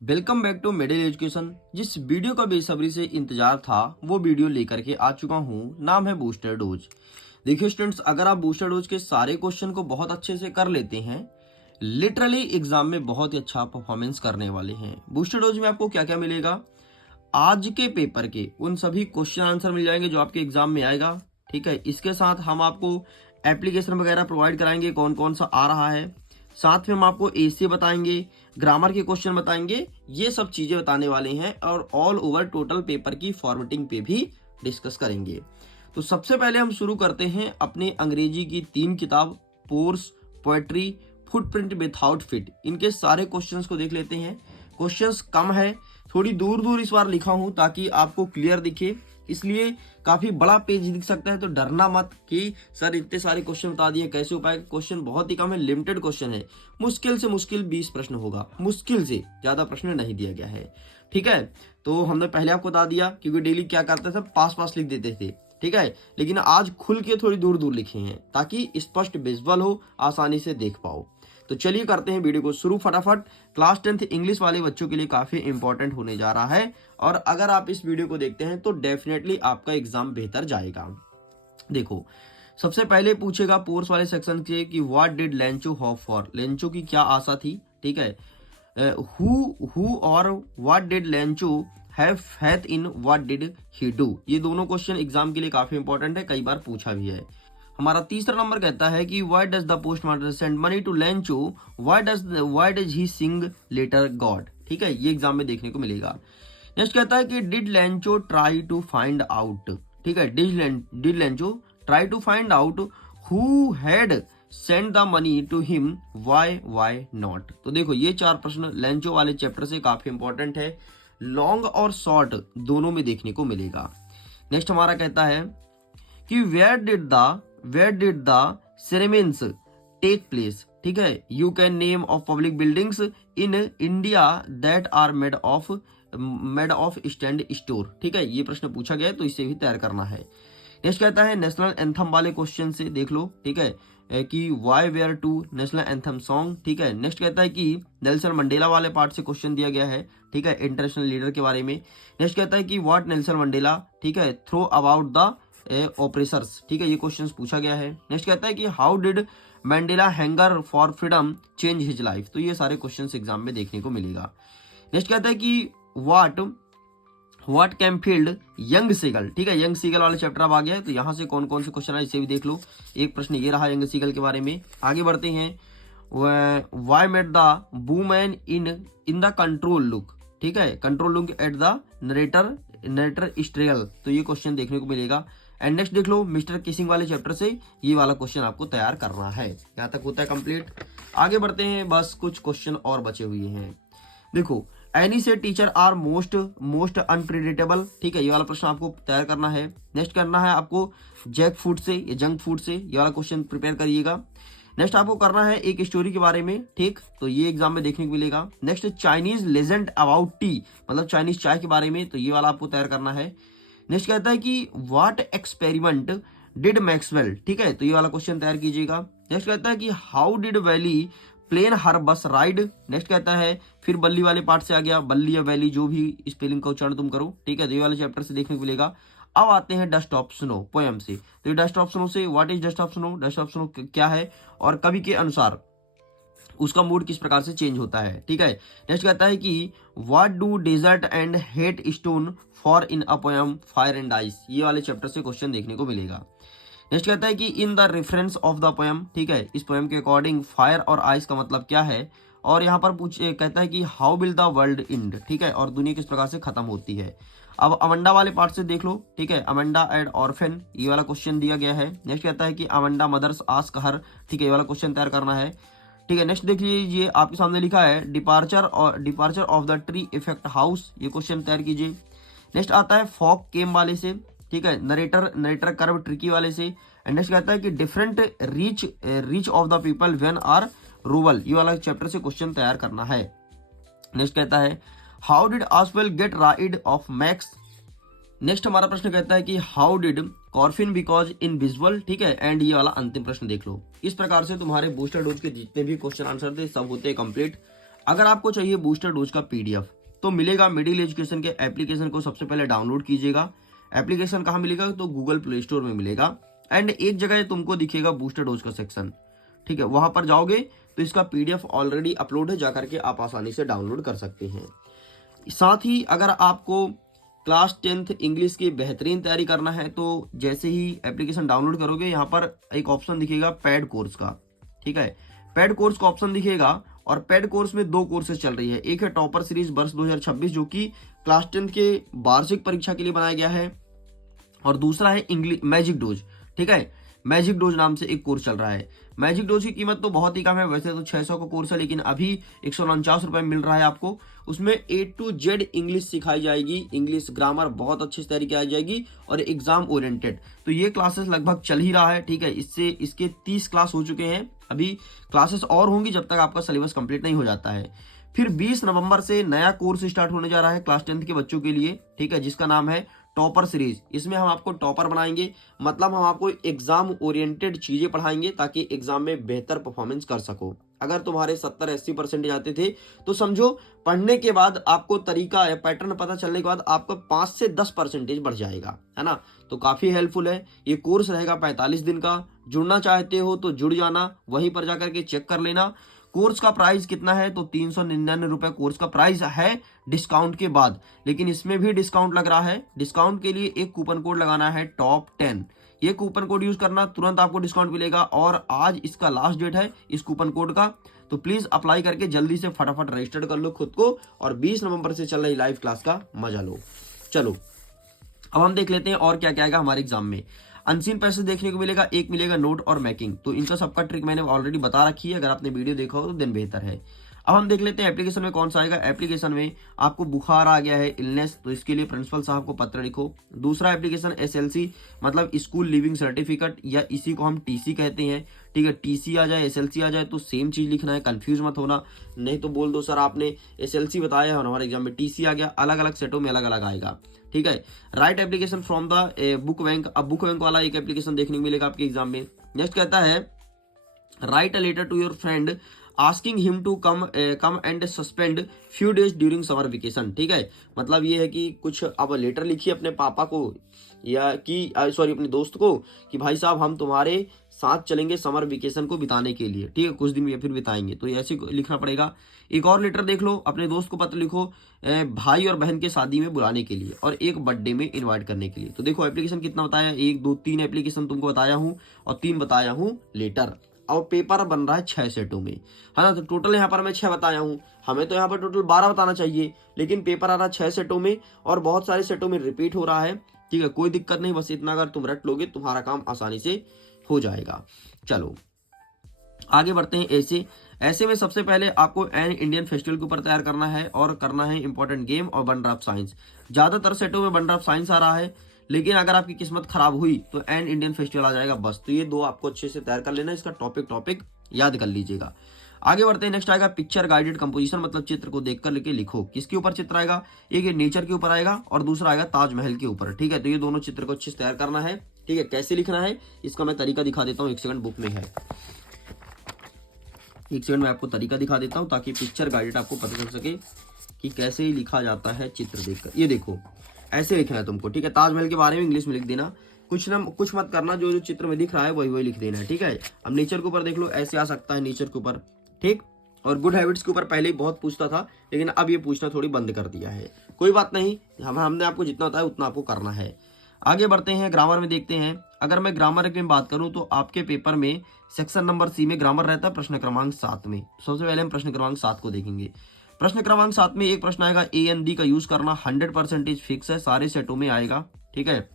Welcome back to middle education. जिस video का बेसब्री से इंतजार था वो वीडियो लेकर के आ चुका हूँ। नाम है बूस्टर डोज। देखिए स्टूडेंट्स, अगर आप बूस्टर डोज के सारे क्वेश्चन को बहुत अच्छे से कर लेते हैं, लिटरली एग्जाम में बहुत ही अच्छा परफॉर्मेंस करने वाले हैं। बूस्टर डोज में आपको क्या क्या मिलेगा, आज के पेपर के उन सभी क्वेश्चन आंसर मिल जाएंगे जो आपके एग्जाम में आएगा। ठीक है, इसके साथ हम आपको एप्लीकेशन वगैरह प्रोवाइड कराएंगे, कौन कौन सा आ रहा है। साथ में हम आपको एसे बताएंगे, ग्रामर के क्वेश्चन बताएंगे, ये सब चीजें बताने वाले हैं और ऑल ओवर टोटल पेपर की फॉर्मेटिंग पे भी डिस्कस करेंगे। तो सबसे पहले हम शुरू करते हैं अपने अंग्रेजी की 3 किताब, pores, poetry, footprint without fit, इनके सारे क्वेश्चंस को देख लेते हैं। क्वेश्चंस कम है, थोड़ी दूर दूर इस बार लिखा हूं ताकि आपको क्लियर दिखे, इसलिए काफी बड़ा पेज दिख सकता है। तो डरना मत कि सर इतने सारे क्वेश्चन बता दिए कैसे हो पाएगा। क्वेश्चन बहुत ही कम है, लिमिटेड क्वेश्चन है। मुश्किल से मुश्किल 20 प्रश्न होगा, मुश्किल से ज्यादा प्रश्न नहीं दिया गया है। ठीक है, तो हमने पहले आपको बता दिया क्योंकि डेली क्या करते थे, पास पास लिख देते थे। ठीक है, लेकिन आज खुल के थोड़ी दूर दूर लिखे हैं ताकि स्पष्ट विजुअल हो, आसानी से देख पाओ। तो चलिए करते हैं वीडियो को शुरू फटाफट। क्लास 10th इंग्लिश वाले बच्चों के लिए काफी इंपॉर्टेंट होने जा रहा है और अगर आप इस वीडियो को देखते हैं तो डेफिनेटली आपका एग्जाम बेहतर जाएगा। देखो, सबसे पहले पूछेगा पोर्स वाले सेक्शन से कि what did Lencho hope for, Lencho की क्या आशा थी। ठीक है, हु और what did Lencho have faith in, what did he do. ये दोनों क्वेश्चन एग्जाम के लिए काफी इंपॉर्टेंट है, कई बार पूछा भी है। हमारा तीसरा नंबर कहता है कि why does the postmaster send money to Lencho, why does he सिंग लेटर गॉड। ठीक है, ये एग्जाम में देखने को मिलेगा। नेक्स्ट कहता है कि did Lencho try to find out. ठीक है, did Lencho try to find out who had send the money to him, why not. तो देखो ये 4 प्रश्न लेंचो वाले चैप्टर से काफी इंपॉर्टेंट है, लॉन्ग और शॉर्ट दोनों में देखने को मिलेगा। नेक्स्ट हमारा कहता है कि where did the ceremonies take place. ठीक है, you can name of public buildings in India that are made of sandstone. ठीक है, ये प्रश्न पूछा गया है तो इसे भी तैयार करना है। नेक्स्ट कहता है नेशनल एंथम वाले क्वेश्चन से देख लो। ठीक है, कि why were two national anthem song. ठीक है, नेक्स्ट कहता है कि नेल्सन मंडेला वाले पार्ट से क्वेश्चन दिया गया है। ठीक है, इंटरनेशनल लीडर के बारे में। नेक्स्ट कहता है कि व्हाट नेल्सन मंडेला, ठीक है, थ्रो अबाउट द ऑपरेसर्स। ठीक है, ये क्वेश्चन पूछा गया है। नेक्स्ट कहता है कि how did Mandela hanger for freedom change his life. तो ये सारे क्वेश्चन एग्जाम में देखने को मिलेगा। नेक्स्ट कहता है कि व्हाट कैम्पफील्ड यंग सीगल। ठीक है, यंग सीगल वाले चैप्टर अब आ गया है, तो यहाँ से कौन कौन से क्वेश्चन है इसे भी देख लो। एक प्रश्न ये रहा यंग सीगल के बारे में। आगे बढ़ते हैं, why made the women in the control look. ठीक है, control look at the narrator struggle. तो ये क्वेश्चन देखने को मिलेगा। एंड नेक्स्ट देख लो मिस्टर किसिंग वाले चैप्टर से ये वाला क्वेश्चन आपको तैयार करना है। यहाँ तक होता है कंप्लीट। आगे बढ़ते हैं, बस कुछ क्वेश्चन और बचे हुए हैं। देखो, एनी से टीचर आर मोस्ट अनप्रिडिक्टेबल। ठीक है, ये वाला प्रश्न आपको तैयार करना है। नेक्स्ट करना है आपको जैक फूड से या जंक फूड से, ये वाला क्वेश्चन प्रिपेयर करिएगा। नेक्स्ट आपको करना है एक स्टोरी के बारे में। ठीक, तो ये एग्जाम में देखने को मिलेगा। Next Chinese legend about T, मतलब चाइनीज चाय के बारे में, तो ये वाला आपको तैयार करना है। नेक्स्ट कहता है कि व्हाट एक्सपेरिमेंट डिड मैक्सवेल। ठीक है, तो ये वाला क्वेश्चन तैयार कीजिएगा। नेक्स्ट कहता है कि हाउ डिड वैली प्लेन हर बस राइड। नेक्स्ट कहता है फिर बल्ली वाले पार्ट से आ गया, बल्ली या वैली जो भी स्पेलिंग का उच्चारण तुम करो। ठीक है, तो ये वाले चैप्टर से देखने को मिलेगा। अब आते हैं डस्ट ऑफ स्नो पोएम से। तो ये डस्ट ऑफ स्नो से what is dust of snow, dust of snow क्या है और कवि के अनुसार उसका मूड किस प्रकार से चेंज होता है। ठीक है, नेक्स्ट कहता है कि what do desert and hate stone for in a poem fire and ice. ये वाले चैप्टर से क्वेश्चन देखने को मिलेगा। नेक्स्ट कहता है कि in the reference of the poem. ठीक है, इस पोएम के अकॉर्डिंग फायर और आइस का मतलब क्या है। और यहाँ पर कहता है कि how will the world and. ठीक है, और दुनिया किस प्रकार से खत्म होती है। अब अमंडा वाले पार्ट से देख लो। ठीक है, अमंडा एंड ऑर्फेन, ये वाला क्वेश्चन दिया गया है। नेक्स्ट कहता है कि अमंडा मदर्स आस्क हर। ठीक है, ये वाला क्वेश्चन तैयार करना है। ठीक है, नेक्स्ट देख लीजिए आपके सामने लिखा है departure of the tree effect house, ये क्वेश्चन तैयार कीजिए। नेक्स्ट आता है फॉक केम वाले से। ठीक है, नरेटर कर्व ट्रिकी वाले से। एंड नेक्स्ट कहता है कि different reach of the people when are rural, ये वाला चैप्टर से क्वेश्चन तैयार करना है। नेक्स्ट कहता है how did Oswell get rid of Max. Next हमारा प्रश्न कहता है कि how did coffin because in visual. ठीक है, एंड ये वाला अंतिम प्रश्न देख लो। इस प्रकार से तुम्हारे बूस्टर डोज के जितने भी क्वेश्चन आंसर थे सब होते हैं कंप्लीट। अगर आपको चाहिए बूस्टर डोज का पीडीएफ तो मिलेगा मिडिल एजुकेशन के एप्लीकेशन को सबसे पहले डाउनलोड कीजिएगा। एप्लीकेशन कहाँ मिलेगा? तो गूगल प्ले स्टोर में मिलेगा। एंड एक जगह तुमको दिखेगा बूस्टर डोज का सेक्शन, ठीक है, वहां पर जाओगे तो इसका पीडीएफ ऑलरेडी अपलोड है, जाकर के आप आसानी से डाउनलोड कर सकते हैं। साथ ही अगर आपको क्लास 10th इंग्लिश की बेहतरीन तैयारी करना है तो जैसे ही एप्लीकेशन डाउनलोड करोगे यहाँ पर एक ऑप्शन दिखेगा पेड कोर्स का, ठीक है, पेड कोर्स का ऑप्शन दिखेगा। और पेड कोर्स में 2 कोर्सेज चल रही है, एक है टॉपर सीरीज वर्ष 2026 जो कि क्लास 10th के वार्षिक परीक्षा के लिए बनाया गया है, और दूसरा है इंग्लिश मैजिक डोज, ठीक है, मैजिक डोज नाम से एक कोर्स चल रहा है। मैजिक डोज की कीमत तो बहुत ही कम है, वैसे तो 600 का कोर्स है, लेकिन अभी 149 रुपए मिल रहा है आपको। उसमें A to Z इंग्लिश सिखाई जाएगी, इंग्लिश ग्रामर बहुत अच्छी से तैयारी की जाएगी और एग्जाम ओरिएंटेड। तो ये क्लासेस लगभग चल ही रहा है, ठीक है, इसके 30 क्लास हो चुके हैं, अभी क्लासेस और होंगी जब तक आपका सिलेबस कंप्लीट नहीं हो जाता है। फिर 20 नवंबर से नया कोर्स स्टार्ट होने जा रहा है क्लास 10th के बच्चों के लिए, ठीक है, जिसका नाम है टॉपर सीरीज। इसमें हम आपको टॉपर बनाएंगे, मतलब हम आपको एग्जाम ओरिएंटेड चीजें पढ़ाएंगे ताकि एग्जाम में बेहतर परफॉर्मेंस कर सको। अगर तुम्हारे 70-80% आते थे तो समझो पढ़ने के बाद आपको तरीका या पैटर्न पता चलने के बाद आपका 5 से 10% बढ़ जाएगा, है ना। तो काफी हेल्पफुल है। ये कोर्स रहेगा 45 दिन का। जुड़ना चाहते हो तो जुड़ जाना, वहीं पर जाकर के चेक कर लेना। कोर्स का प्राइस कितना है? तो 399 रुपए कोर्स का प्राइस है डिस्काउंट के बाद, लेकिन इसमें भी डिस्काउंट लग रहा है। डिस्काउंट के लिए एक कूपन कोड लगाना है टॉप 10, ये कूपन कोड यूज करना, तुरंत आपको डिस्काउंट मिलेगा। और आज इसका लास्ट डेट है इस कूपन कोड का, तो प्लीज अप्लाई करके जल्दी से फटाफट रजिस्टर कर लो खुद को और 20 नवंबर से चल रही लाइव क्लास का मजा लो। चलो अब हम देख लेते हैं और क्या क्या आएगा हमारे एग्जाम में। अनसीन पैसेज देखने को मिलेगा, एक मिलेगा नोट और मैकिंग, तो इनका सबका ट्रिक मैंने ऑलरेडी बता रखी है, अगर आपने वीडियो देखा हो तो दिन बेहतर है। अब हम देख लेते हैं एप्लीकेशन में कौन सा आएगा। एप्लीकेशन में आपको बुखार आ गया है, इलनेस, तो इसके लिए प्रिंसिपल साहब को पत्र लिखो। दूसरा एप्लीकेशन SLC मतलब स्कूल लिविंग सर्टिफिकेट, या इसी को हम TC कहते हैं, ठीक है। TC आ जाए SLC आ जाए तो सेम चीज लिखना है, कंफ्यूज मत होना, नहीं तो बोल दो सर आपने SLC बताया और हमारे एग्जाम में TC आ गया। अलग अलग सेटों में अलग अलग आएगा, ठीक है। Right application from the book bank, अब बुक बैंक वाला एक एप्लीकेशन देखने को मिलेगा आपके एग्जाम में। नेक्स्ट कहता है write a letter to your friend asking him to come and suspend few days during summer vacation, ठीक है। मतलब ये है कि कुछ अब लेटर लिखिए अपने पापा को या कि सॉरी अपने दोस्त को कि भाई साहब हम तुम्हारे साथ चलेंगे समर वेकेशन को बिताने के लिए, ठीक है, कुछ दिन या फिर बिताएंगे, तो ऐसे लिखना पड़ेगा। एक और लेटर देख लो, अपने दोस्त को पत्र लिखो भाई और बहन के शादी में बुलाने के लिए और एक बर्थडे में इनवाइट करने के लिए। तो देखो एप्लीकेशन कितना बताया, 1 2 3 एप्लीकेशन तुमको बताया हूँ और 3 बताया हूँ लेटर। और पेपर बन रहा है 6 सेटों में, है ना। तो टोटल यहाँ पर मैं 6 बताया हूँ, हमें तो यहाँ पर टोटल 12 बताना चाहिए, लेकिन पेपर आ रहा है 6 सेटों में और बहुत सारे सेटों में रिपीट हो रहा है, ठीक है। कोई दिक्कत नहीं, बस इतना अगर तुम रट लोगे तुम्हारा काम आसानी से हो जाएगा। चलो आगे बढ़ते हैं। ऐसे में सबसे पहले आपको एन इंडियन फेस्टिवल के ऊपर तैयार करना है और करना है इंपॉर्टेंट गेम और वंडर ऑफ साइंस। ज्यादातर सेटों में वंडर ऑफ साइंस आ रहा है, लेकिन अगर आपकी किस्मत खराब हुई तो एन इंडियन फेस्टिवल आ जाएगा बस। तो ये 2 आपको अच्छे से तैयार कर लेना, इसका टॉपिक याद कर लीजिएगा। आगे बढ़ते हैं। नेक्स्ट आएगा पिक्चर गाइडेड कंपोजिशन, मतलब चित्र को देखकर लेके लिखो। किसके ऊपर चित्र आएगा? एक ये नेचर के ऊपर आएगा और दूसरा आएगा ताजमहल के ऊपर, ठीक है। तो ये दोनों चित्र को अच्छे से तैयार करना है, ठीक है। कैसे लिखना है इसका मैं तरीका दिखा देता हूँ, 1 सेकंड, बुक में है, 1 सेकंड में आपको तरीका दिखा देता हूँ ताकि पिक्चर गाइडेड आपको पता चल सके कि कैसे लिखा जाता है चित्र देखकर। ये देखो ऐसे लिखना है तुमको, ठीक है। ताजमहल के बारे में इंग्लिश में लिख देना, कुछ मत करना, जो चित्र में दिख रहा है वही लिख देना है, ठीक है। अब नेचर के ऊपर देख लो, ऐसे आ सकता है नेचर के ऊपर, ठीक। और गुड हैबिट्स के ऊपर पहले ही बहुत पूछता था, लेकिन अब ये पूछना थोड़ी बंद कर दिया है, कोई बात नहीं, हमने आपको जितना बताया उतना आपको करना है। आगे बढ़ते हैं, ग्रामर में देखते हैं। अगर मैं ग्रामर की बात करूं तो आपके पेपर में सेक्शन नंबर C में ग्रामर रहता है, प्रश्न क्रमांक 7 में। सबसे पहले हम प्रश्न क्रमांक 7 को देखेंगे। प्रश्न क्रमांक 7 में एक प्रश्न आएगा AND का यूज करना 100% फिक्स है, सारे सेटों में आएगा, ठीक है।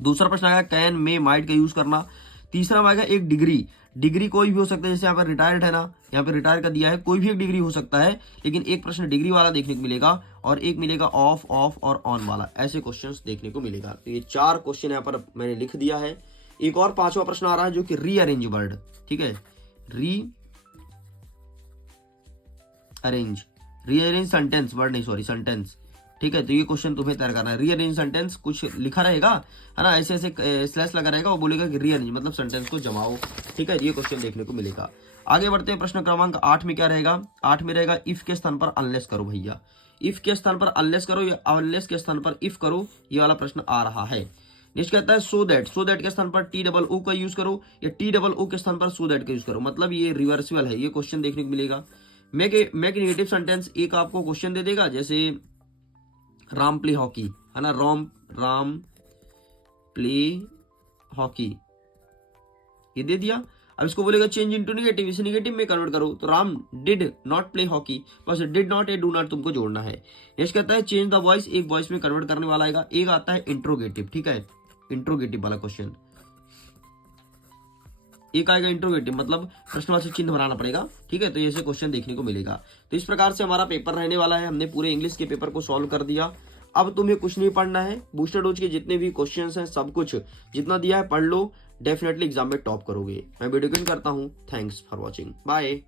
दूसरा प्रश्न आएगा कैन में माइट का यूज करना। तीसरा आएगा एक डिग्री कोई भी हो सकता है, जैसे यहाँ पर रिटायर्ड है ना, यहाँ पे रिटायर का दिया है, कोई भी एक डिग्री हो सकता है, लेकिन एक प्रश्न डिग्री वाला देखने को मिलेगा और एक मिलेगा ऑफ और ऑन वाला, ऐसे क्वेश्चंस देखने को मिलेगा। तो ये 4 क्वेश्चन यहाँ पर मैंने लिख दिया है। एक और 5वां प्रश्न आ रहा है जो कि रीअरेंज वर्ड, ठीक है, रीअरेंज सेंटेंस, वर्ड नहीं सॉरी सेंटेंस, ठीक है। तो ये क्वेश्चन तुम्हें तैयार करना है। रीअरेंज सेंटेंस कुछ लिखा रहेगा, है ना, ऐसे स्लैश लगा रहेगा, वो बोलेगा कि रीअरेंज मतलब सेंटेंस को जमाओ, ठीक है। ये क्वेश्चन देखने को मिलेगा। आगे बढ़ते हैं, प्रश्न क्रमांक 8 में क्या रहेगा? 8 में रहेगा इफ के स्थान पर अनलेस करो भैया। इफ के स्थान पर अनलेस करो या अनलेस के स्थान पर इफ करो, ये वाला प्रश्न आ रहा है। नेक्स्ट कहता है सो दैट के स्थान पर टी डबल ओ का यूज करो या टी डबल ओ के स्थान पर सो दैट का यूज करो। मतलब ये रिवर्सिबल है, ये क्वेश्चन देखने को मिलेगा। मेक नेगेटिव सेंटेंस एक आपको क्वेश्चन दे देगा, जैसे राम प्ले हॉकी, है ना, राम प्ले हॉकी, ये दे दिया। अब इसको बोलेगा चेंज इनटू नेगेटिव, इसे नेगेटिव में कन्वर्ट करो, तो Ram did not play hockey, बस डिड नॉट या डू नॉट तुमको जोड़ना है। नेक्स्ट कहता है चेंज द वॉइस, एक वॉइस में कन्वर्ट करने वाला आएगा। एक आता है इंट्रोगेटिव, ठीक है, इंट्रोगेटिव वाला क्वेश्चन। एक आएगा इंट्रोगेटिव, मतलब प्रश्नवाचक चिन्ह बनाना पड़ेगा, ठीक है। तो ऐसे क्वेश्चन देखने को मिलेगा। तो इस प्रकार से हमारा पेपर रहने वाला है। हमने पूरे इंग्लिश के पेपर को सॉल्व कर दिया। अब तुम्हें कुछ नहीं पढ़ना है, बूस्टर डोज के जितने भी क्वेश्चंस हैं सब कुछ जितना दिया है पढ़ लो, डेफिनेटली एग्जाम में टॉप करोगे। मैं वीडियो एंड करता हूँ। Thanks for watching, bye.